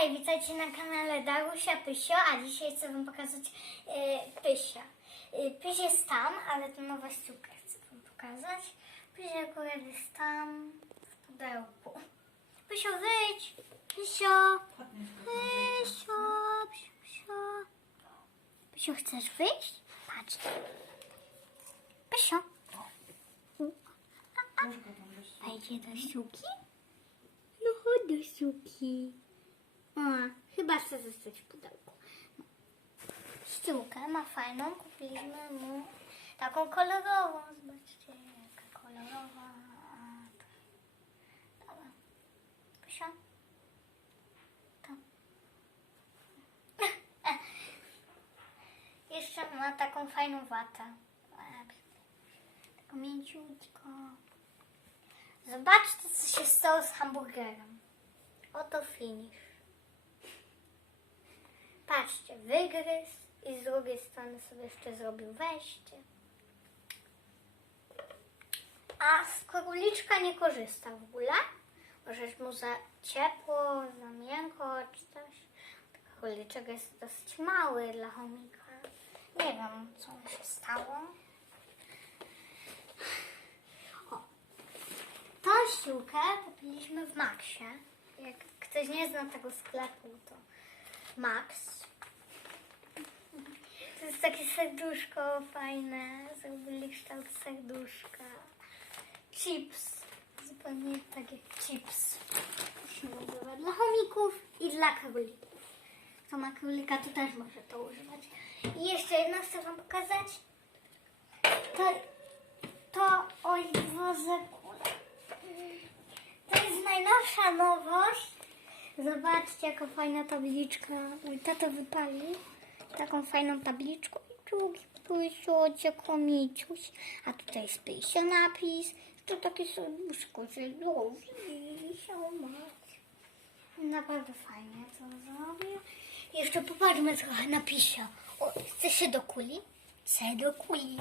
Hej, witajcie na kanale Darusia Pysio, a dzisiaj chcę wam pokazać e, Pysia. E, Pyś jest tam, ale to nowa ściółka chcę wam pokazać. Pyś akurat jest tam w pudełku. Pysio, wyjdź! Pysio! Pysio! Pysio, Pysio! Pysio, chcesz wyjść? Patrz. Pysio! Wejdzie do ściółki? No chodź do ściółki. A, chyba chce zostać w pudełku. Ściółkę ma fajną, kupiliśmy mu taką kolorową. Zobaczcie, jaka kolorowa. Dobra. Pysia. Tam. Jeszcze ma taką fajną watę. Taką mięciutką. Zobaczcie, co się stało z hamburgerem. Oto finish. Patrzcie, wygryzł i z drugiej strony sobie jeszcze zrobił wejście. A z króliczka nie korzysta w ogóle. Może jest mu za ciepło, za miękko czy coś. Króliczek jest dosyć mały dla chomika. Nie wiem, co mu się stało. Tą ściółkę kupiliśmy w Maxie. Jak ktoś nie zna tego sklepu, to Max. To jest takie serduszko fajne. Zrobili kształt serduszka. Chips. Zupełnie tak jak chips. To się nazywa dla chomików i dla królików. Kto ma królika, to też może to używać. I jeszcze jedno chcę wam pokazać. To, to oj, wozę kulę. To jest najnowsza nowość. Zobaczcie, jaka fajna tabliczka. Mój tato wypalił taką fajną tabliczką. I drugi pysiocie, komiciuś. A tutaj jest pysio napis. To takie serduszko się dowi. Naprawdę fajnie to zrobił. Jeszcze popatrzmy trochę na pisio. O, chce się do kuli? Chce do kuli.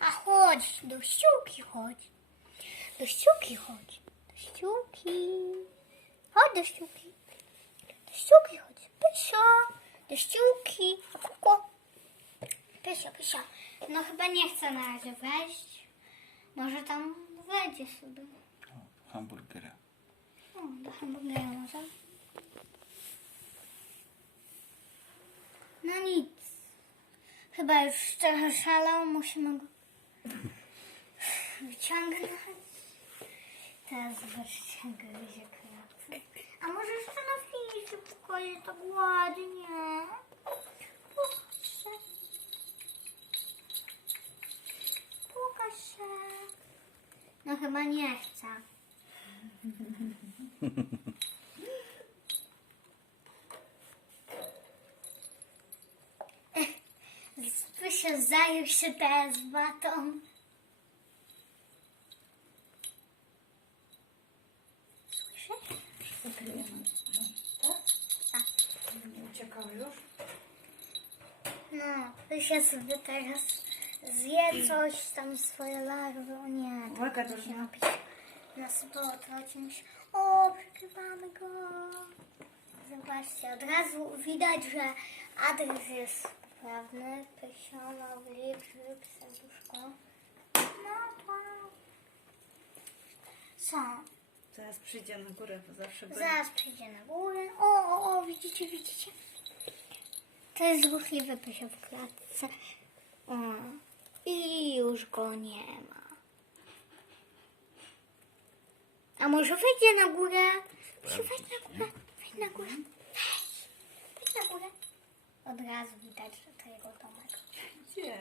A chodź, do ściółki chodź. Do ściółki chodź. Do ściółki. Chodź do ściółki. Do ściółki chodź. Pysio. Do ściółki. A kuko. Pysio, pysio. No chyba nie chce na razie wejść. Może tam wejdzie sobie. O, hamburgera. O, do hamburgera może. No nic. Chyba już trochę szalał. Musimy go wyciągnąć. Teraz gryzie kratę. A może jeszcze na się pokoju tak ładnie. Pokaż się. Pokaż się. No chyba nie chce. Spysia zajął się teraz watą. No, Pysia sobie teraz zje coś tam swoje larwy. O nie, to Uwaga, się Dorina. napić. Nasypało to czymś. O, przykrywamy go. Zobaczcie, od razu widać, że adres jest poprawny. Pysio, Mowli, grzyb, serduszko. No to... Co? Zaraz przyjdzie na górę, bo zawsze będzie. Zaraz przyjdzie na górę. O, o, o, widzicie, widzicie? To jest ruchliwy pysio w klatce. O, I już go nie ma. A może wejdzie na górę? Pysio, wejdź na górę. Wejdź na górę. Wejdź. Wejdź na górę. Od razu widać, że to jego domek. Gdzie?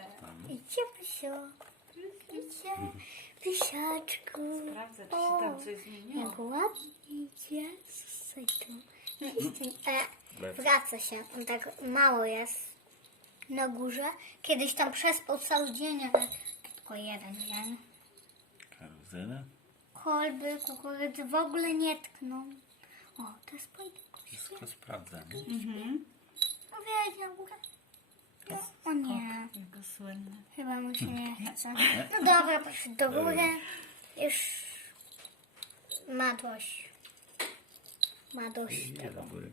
Idźcie, pysio. Idźcie. Pysiaczku. Sprawdzę, czy się tam coś zmieniło. Jak ładnie idzie. Słuchaj tu. E, wraca się. On tak mało jest na górze. Kiedyś tam przespał cały dzień, ale tylko jeden dzień. Karuzela? Kolby, kukurydzy w ogóle nie tkną. O, to jest pojedynku. Wszystko sprawdzamy. Mhm. No wejdź na górę. No, o nie, Jego słynny. chyba mu się nie chce. No dobra, poszedł do góry. Już ma dość. Ma dość Idzie tego. do góry.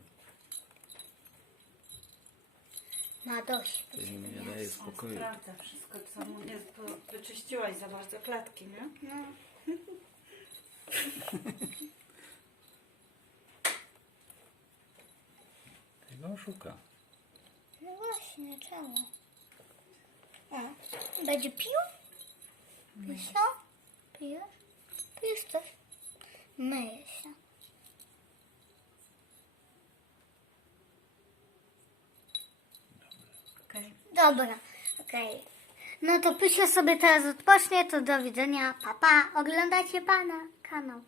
Ma dość. To mi nie daje spokoju. sprawdza wszystko, co mu nie po- wyczyściłaś za bardzo klatki, nie? No. Tego szuka. No właśnie, czemu? O, będzie pił? To? Pijesz? Pijesz coś? Myję się. Dobra, okej. No to Pysia sobie teraz odpocznie, to do widzenia. Papa, pa. oglądacie pana kanał.